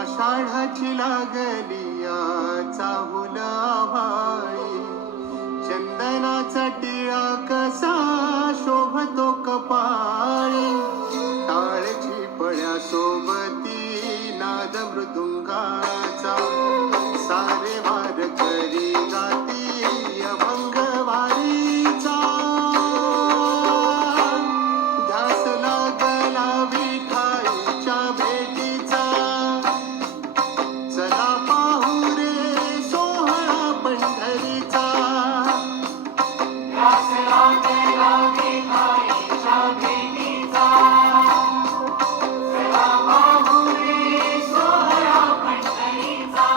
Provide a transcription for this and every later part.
आषाढाची लागलिया चाहुला भाई, चंदनाचा टिळा कसा शोभतो कपाळी, टाळची पळ्या सोबती नाद मृदुंगाचा, सारे वार करी गाती अभंग वारीचा. ध्यास लागला विठाईच्या भेटीचा, चला पाहू रे सोहळा पंढरीचा. ध्यास लागला विठाईच्या भेटीचा, चला पाहू रे सोहळा पंढरीचा.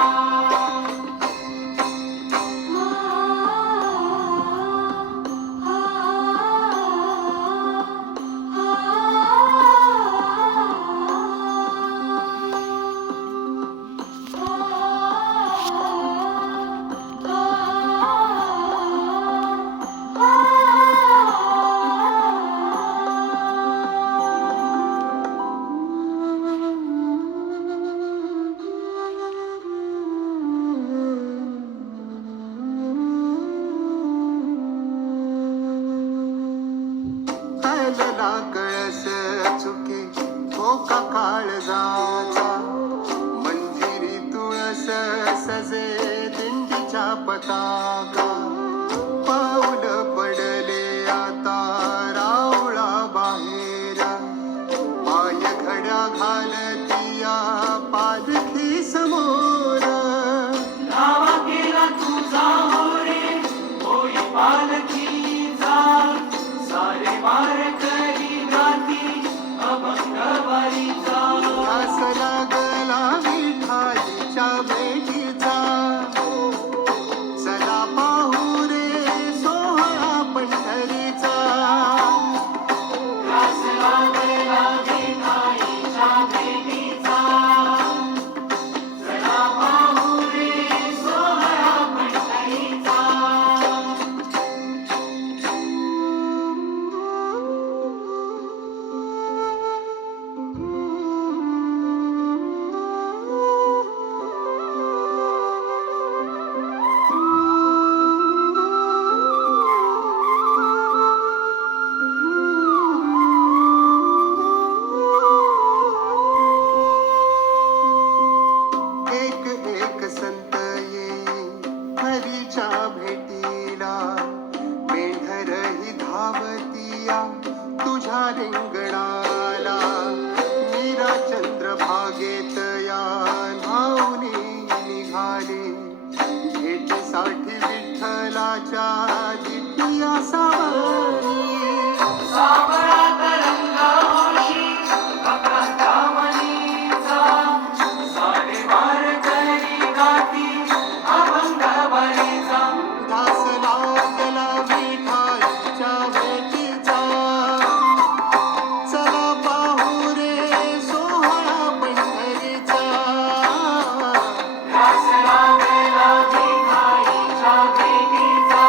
कळला कळस चुके धोका काळजाचा, मंजिरी तुळस सजे दिंडीच्या पताका. पाऊल पडले आता रावळा बाहेर, पाय घड्या घालतिया पालखी समोर. नावा केला तुझा हो रे होई पालखीचा, सारे वार करी गाती अभंग वारीचा. ध्यास लागला विठाईच्या भेटीचा, चला पाहू रे सोहळा पंढरीचा. ध्यास लागला विठाईच्या भेटीचा, चला पाहू रे सोहळा पंढरीचा. एक एक संत येई हरीच्या भेटीला, मेंढरही धावतिया तुझ्या रिंगणाला. मीरा चंद्रभागेत या धावनी निघाली, भेटीसाठी विठ्ठलाच्या दिठ्ठिया सावली. सावळा तरंग होशी अक्रांता मनीचा, सारे वार करी गाती अभंग वारीचा. ध्यास लागला विठाईच्या भेटीचा, चला पाहू रे सोहळा पंढरीचा. ध्यास लागला विठाईच्या भेटीचा,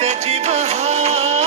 त्याची बहार